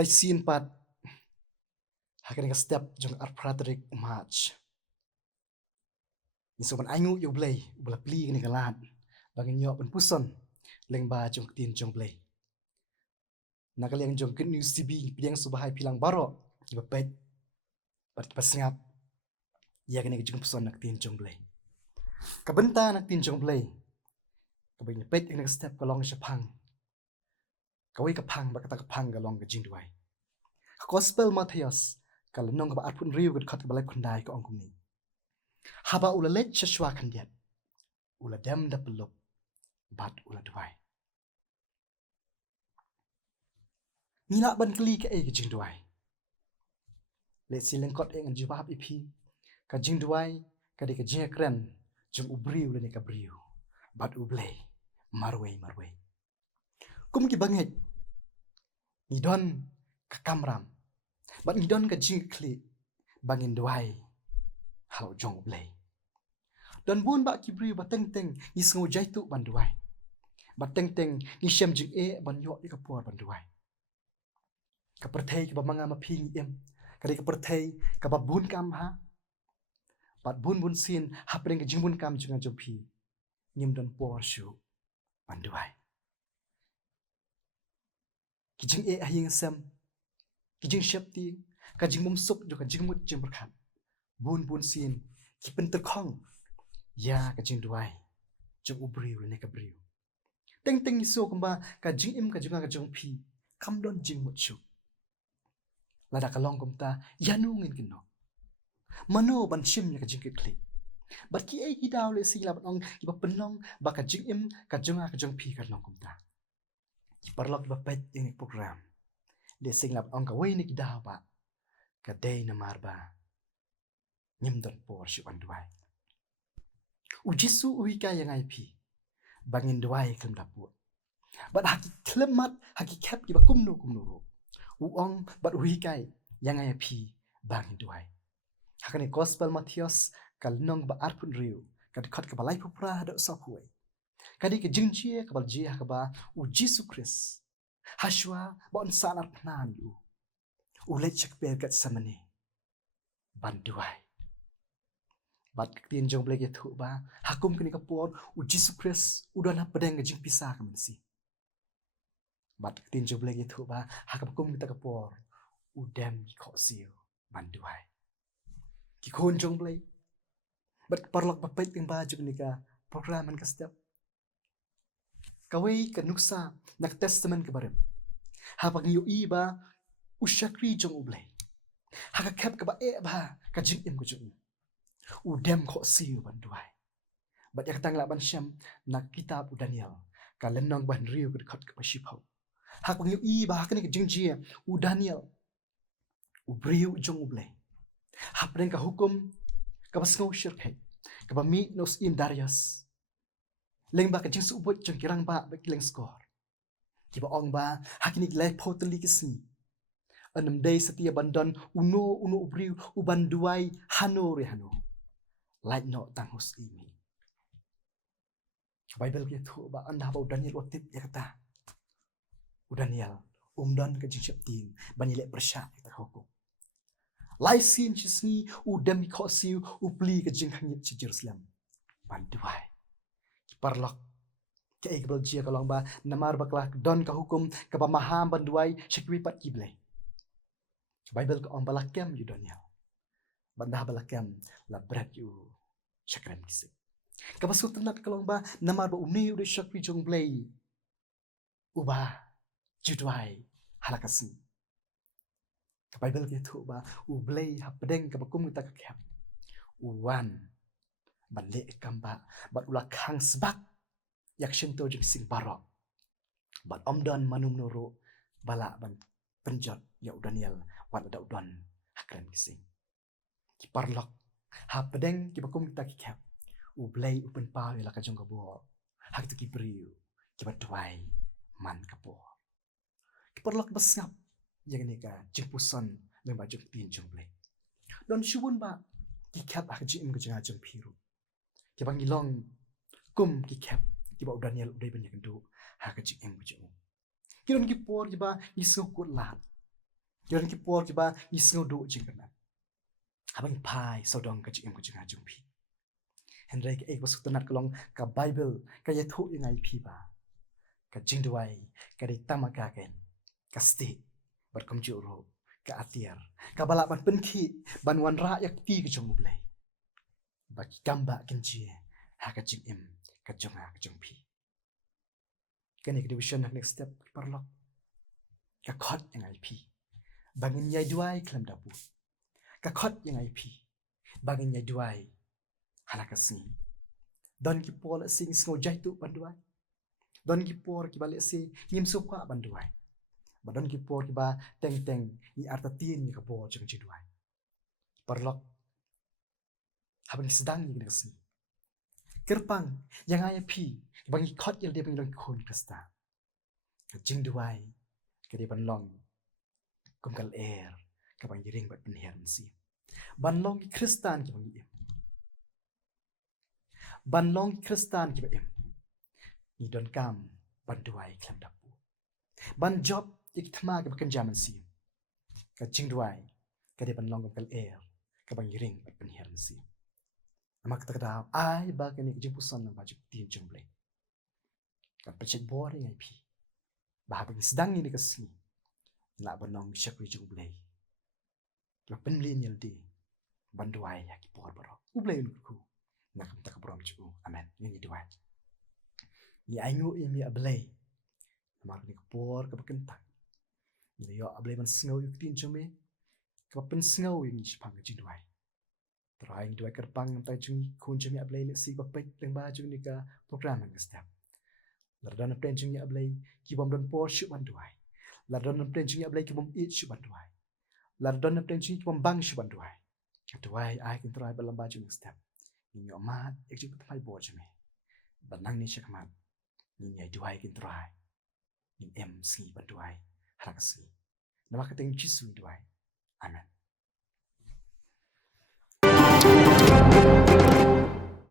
Sai sin pat hakan step jong arpratrik match. Isoman aingu U Blei ubla pli ni kalat bangin yo pen puson lengba jong tin jong Blei. Nakaliang jong good news TB piang subahai pilang baro ibapet pat pasngap ya kene jingpuson nak tin jong Blei. Kabenta nak tin jong Blei. Kabin pet ing step kalong Japang. Kawai kapang bakata kapang kalong ke jingduai. Gospel Mathaios kalau nong ba arpun riu ket khat balai kundai ko ongkum ni. Haba ula let shashwa kandiat. Ula dem da pelop bat ula duai. Nila ban kli ke ke jingduai. Let si lyngkot ing jibab ipi ka jingduai ka de ka jekren jung ubri ula ne ka briu. Bat U Blei marwei. Kum ki banget. Ngidon ka kamram. Bat ngidon ka jingkli bangin duai. Halo jong U Blei. Dan bun ba ki briu ba teng ni sngo jaitu ban duai. Ba teng ni shem jing ban yo ka por ban duai. Ka perthei ka ba manga ma phing em. Ka de ka perthei ka ba bun kam ha. Bat bun sin hapring ka jingbun kam junga J.P. Ngim don por shu ban duai. Ki jing ahing sem. Ki jing shep ti ka jing mum sup jo ka jing mut jing berkhat. Bun sin ki pentekong ya ka jing duai. Jong ubri ne ka briu. Teng ni so kumba ka jing im ka junga ka J.P. Kam don jing mut shu. Lada kalong kumta yanu ngin kino. Mano ban shim ya ka jing klik. Bat ki ki daw le sila bat ong ki ba penlong ba ka jing im ka junga ka J.P. ka long kumta. Ki parlok ba pet ini program. Le sila bat ong ka wei ni ki daw ba. Ka day na marba. Nyim don por shu ban duai. U Jisu uika yang IP. Bangin duai klem dapur. Bat haki klemat haki kep ki ba kumno ro. Uong bat uhikai yang IP bangin duai. Hakane gospel Mathaios kal nong ba arpun riu kad khat ka balai pupra do sapuai. Kadi ke jingjie ka balji ka ba U Jisu Khrist. Hashwa ba on sanar pnan yu. Ulet chak per kat samani. Ban duai. Bat Ktien jong Blei thu ba hakum kini kapor U Jisu Khrist udan ha pedeng ke jing pisah ka mensi. Bat Ktien jong Blei thu ba hakum kita kapor udem ki kho siu ban duai. Ki khon jong Blei. Bat parlok ba pet ing ba jong ni ka program ka step. Kawai ka nuksa nak testament ka barem. Ha pag yu iba usyakri jong U Blei. Ha ka kep ka ba ba ka jing im ko jong. Udem kho siu ban duai. Bat yak tang la ban syam nak kitab U Daniel ka lenong ban riu ka khat ka shipau. Ha pag yu iba ka ni ka jingjie U Daniel. U briu jong U Blei. Ha pren ka hukum ka basngo syirkai. Ka ba mi nos in Darius. Leng ba ka jing subut jong kirang ba leng skor. Ki ba ong ba hakini lek poteli kisni. Anam day setia bandon uno ubriu uban duai hano re hano. Like no tanghus ini. Bible ke thu ba anda ba Daniel otip ya kata. Daniel don ka jing tin banile persya ta hukum. Lai sin chisni udem kho siu upli ka jing hangit ci Jerusalem. Ban duai. Parlok ke ekbal jia kalong ba namar baklah don ka hukum ka ba maham ban duai shikwi pat ki Blei. Bible ko on balakem yu Daniel. Banda balakem la brat yu shakram kisik. Ka ba sutanat kalong ba namar ba uni u shakwi jong Blei. Uba juduai halakasni. Ka Bible ke thu ba U Blei ha pedeng ka ba kum ta ka khap. Uwan ban le kamba bat ula khang sbak yak shinto jing sing barok. Bat omdon manum noro bala ban penjot ya Daniel wan da udon hakran kising. Ki parlok ha pedeng ki bakum ta ki khap. U Blei upen pa ila ka jong ka bo. Hak tu ki briu ki ba duai man ka bo. Ki parlok basngap yang ni ka jingpuson nang ba jong tin jong Blei. Don shubun ba ki khap ha jing ka jang jong phiru. Ki bang ilong kum ki khap ki ba Daniel udai ban yakan du ha ka jing ka jong. Ki don ki por ki ba ni so ko lat. Yon ki por ki ba ni sngo do jing kan habang pai so dong ka jing ko jing ha jung pi Henry ka ek basuk tanat kolong ka Bible ka ye thu ngai pi ba ka jing duai ka de tamaka ken ka sti bar kom ju ro ka atiar ka bala ban pen khi ban wan ra yak pi ka jong blai ba ki kamba ken ji ha ka jingim ka jong ha ka jong pi kan ek division next step parlok ka khot ngai pi bangin yai duai klam da bu ka khot ngai pi bangin yai duai halaka sing don ki pol sing sngo jai tu banduai don ki por ki bale se ngim su kwa banduai ba don ki por ki ba teng teng ni arta tin ni ka po jeng ji duai parlok habang sedang ni ka sing kerpang yang ai pi bangi khot yel de bang long khon krista ka jing duai ka de ban long kum kal air ka bang ring bat pen her si ban long ki kristan ki bangi ban long kristan ki ba em ni don kam ban duai klam da pu ban job ik thma ka kan jaman si ka jing duai ka de ban long kum kal air ka bang ring bat pen her si amak tak da ai ba ka ni jingpuson na ba ju tin jong blai ka pechet bor ngai pi ba ha bang sedang ni ka si la ban long shakri jong blai la pen lin yel di ban duai ya ki por baro u blai lu ku na kam tak brom chu amen ni duai ni aingu mi ablay mar ni por ka bakan tak ni yo ablay man sngo yu tin chome ka pen sngo yu ni chpang ji duai trai ni duai kerpang tai chung kun chome ablay le si ba pek leng ba chung ni ka program ang step lardon plan chung ni ablay ki bom don por shu ban duai lardon plan chung ni ablay ki bom eat shu ban duai lardon plan chung ki bom bang shu ban duai duai ai kin trai ba lamba chung step ni yo ma ek chi pa bo chome ba nang ni chakmat ni nyai duai kin trai ni em si ban duai harak si nama ka teng jisu duai amen